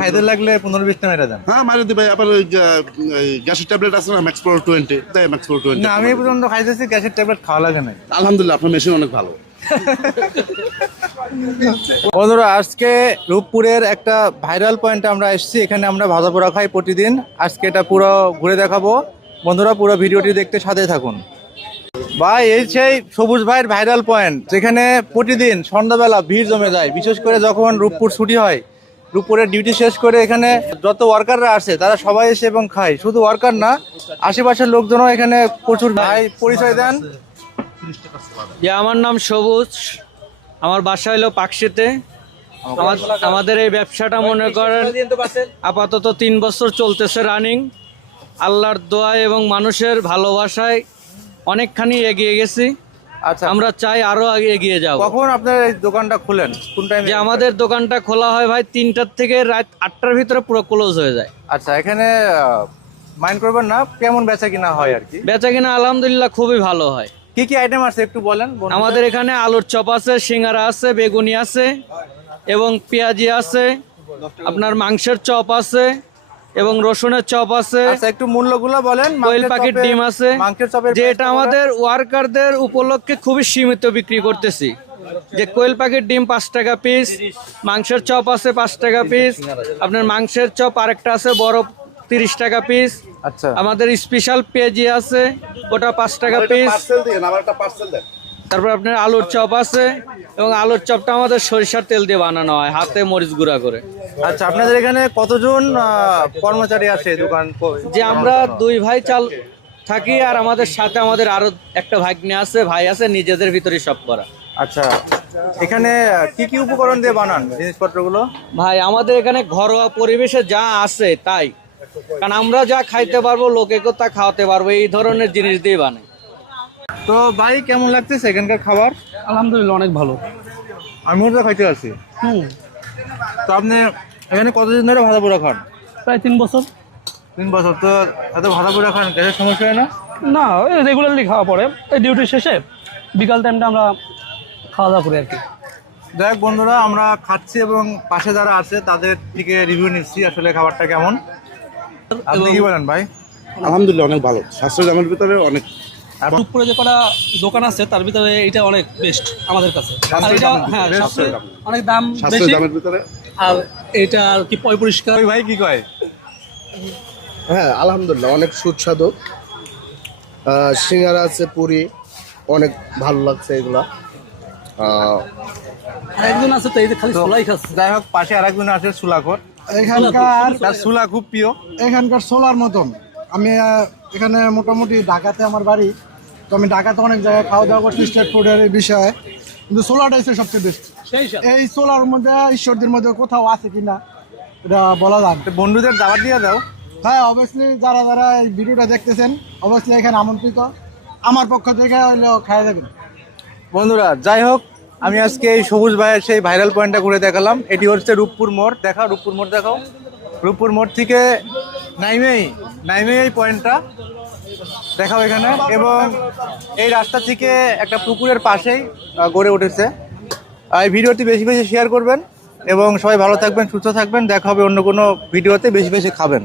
খাইতে লাগলে 15-20 টাকা মেরে দেন। হ্যাঁ মারি দি ভাই। আবার ওই গ্যাসের ট্যাবলেট আছে না, ম্যাক্স প্রো 20, তাই ম্যাক্স প্রো 20। না আমি এই পর্যন্ত খাইতেছি, গ্যাসের ট্যাবলেট খাওয়া লাগে না। আলহামদুলিল্লাহ আপনার মেশিন অনেক ভালো। বন্ধুরা আজকে রূপপুরের একটা ভাইরাল পয়েন্টে আমরা এসেছি, এখানে আমরা ভাজা পোড়া খাই প্রতিদিন। আজকে এটা পুরো ঘুরে দেখাবো, বন্ধুরা পুরো ভিডিওটি দেখতে সাথে থাকুন। ভাই এই সেই সবুজ ভাইয়ের ভাইরাল পয়েন্ট, যেখানে প্রতিদিন সন্ধ্যাবেলা ভিড় জমে যায়, বিশেষ করে যখন রূপপুর ছুটি হয়। রূপপুরের ডিউটি শেষ করে এখানে যত ওয়ার্কাররা আসে তারা সবাই এসে এবং খায়। শুধু ওয়ার্কার না, আশেপাশের লোকজনও এখানে প্রচুর। ভাই পরিচয় দেন। যে আমার নাম সবুজ, আমার বাসা হলো পাকশিতে। আমাদের এই ব্যবসাটা মনে করেন আপাতত 3 বছর চলতেছে রানিং। আল্লাহর দোয়া এবং মানুষের ভালোবাসায় অনেকখানি এগিয়ে গেছি। আচ্ছা, আমরা চাই আরো আগে এগিয়ে যাব। কখন আপনার এই দোকানটা খুলেন, কোন টাইমে? যে আমাদের দোকানটা খোলা হয় ভাই 3টার থেকে রাত 8টার ভিতরে পুরো ক্লোজ হয়ে যায়। আচ্ছা, এখানে মাইন্ড করবেন না, কেমন বেচা কিনা হয় আর কি? বেচা কিনা আলহামদুলিল্লাহ খুবই ভালো হয়। কি কি আইটেম আছে একটু বলেন। আমাদের এখানে আলুর চপ আছে, সিঙ্গারা আছে, বেগুনি আছে এবং পেঁয়াজি আছে, আপনার মাংসের চপ আছে এবং রসুনের চপ আছে। আচ্ছা, একটু মূল্যগুলো বলেন। কোয়েল পাখির ডিম আছে, মাংসের চপের যেটা আমাদের ওয়ার্কারদের উপলক্ষে খুবই সীমিত বিক্রি করতেছি। যে কোয়েল পাখির ডিম 5 টাকা পিস, মাংসের চপ আছে 5 টাকা পিস, আপনার মাংসের চপ আরেকটা আছে বড় 30 টাকা পিস। আচ্ছা, আমাদের স্পেশাল পেঁয়াজি আছে, ওটা 5 টাকা পিস। পার্সেল দিন, আমার একটা পার্সেল দেন। তারপর আপনার আলুর চপ আছে এবং আলুর চপটা আমাদের সরিষার তেল দিয়ে বানানো হয়, হাতে মরিচ গুঁড়া করে। আচ্ছা, আপনাদের এখানে কতজন কর্মচারী আছে দোকান? যে আমরা 2 ভাই চাল থাকি, আর আমাদের সাথে আমাদের আরো একটা ভাগ্নে আছে, ভাই আছে, নিজেদের ভিতরে সব করা। আচ্ছা, এখানে কি কি উপকরণ দিয়ে বানান জিনিসপত্রগুলো? ভাই আমাদের এখানে ঘরোয়া পরিবেশে যা আছে তাই, কারণ আমরা যা খাইতে পারবো লোকেকেও তা খাওয়াতে পারবো, এই ধরনের জিনিস দিয়ে বানাই। তো ভাই কেমন লাগতেছে এখানকার খাবার? আলহামদুলিল্লাহ অনেক ভালো। আমিও তো খাইতে আসছি। তো আপনি এখানে কতদিন ধরে ভাজা পোড়া খান? প্রায় 3 বছর। 3 বছর। তো এত ভাজা পোড়া খান, গ্যাসের সমস্যা হয় না? না, রেগুলারলি খাওয়া পড়ে, এই ডিউটি শেষে বিকাল টাইমটা আমরা খাওয়া দাওয়া করি আর কি। যাই হোক বন্ধুরা, আমরা খাচ্ছি এবং পাশে যারা আছে তাদের থেকে রিভিউ নিচ্ছি আসলে খাবারটা কেমন। আপনি কি বলেন ভাই? আলহামদুলিল্লাহ অনেক ভালো, সাশ্রয় দামের ভিতরে অনেক। রূপপুরে যে কটা দোকান আছে তার ভিতরে এটা অনেক বেস্ট আমাদের কাছে। আর এটা হ্যাঁ অনেক দাম সাশ্রয় বেশি, দামের ভিতরে। আর এটা আর কি পরিষ্কার। ওই ভাই কি কয়? হ্যাঁ আলহামদুলিল্লাহ অনেক সুস্বাদু। সিঙ্গারা আছে, পুরি, অনেক ভালো লাগছে এগুলা। আর একজন আছে তো এই যে খালি ছোলাই খাচ্ছে। যাই হোক, পাশে আরেকজন আছে সুলাখর। এখানকার তার সুলা খুব প্রিয়। এখানকার সোলার মতন আমি এখানে মোটামুটি ঢাকাতে আমার বাড়ি, তো আমি ঢাকাতে অনেক জায়গায় খাওয়া দাওয়া করছি স্ট্রিট ফুডের বিষয়ে, কিন্তু সোলারটা হচ্ছে সবচেয়ে বেস্ট। এই সোলার মধ্যে ঈশ্বরদের মধ্যে কোথাও আছে কিনা এটা বলা যায় না। তো বন্ধুদের দাওয়াত দিয়ে দাও। হ্যাঁ অবভিয়াসলি যারা যারা এই ভিডিওটা দেখতেছেন অবশ্যই এখানে আমন্ত্রিত, আমার পক্ষ থেকে হলেও খাওয়া যাবেন। বন্ধুরা যাই হোক, আমি আজকে এই সবুজ ভাইয়ের সেই ভাইরাল পয়েন্টটা ঘুরে দেখালাম। এটি হচ্ছে রূপপুর মোড়। দেখাও রূপপুর মোড়, দেখাও। রূপপুর মোড় থেকে নাইমেই এই পয়েন্টটা দেখাও এখানে, এবং এই রাস্তা থেকে একটা পুকুরের পাশেই গড়ে উঠেছে। এই ভিডিওটি বেশি বেশি শেয়ার করবেন এবং সবাই ভালো থাকবেন, সুস্থ থাকবেন। দেখা হবে অন্য কোনো ভিডিওতে। বেশি বেশি খাবেন।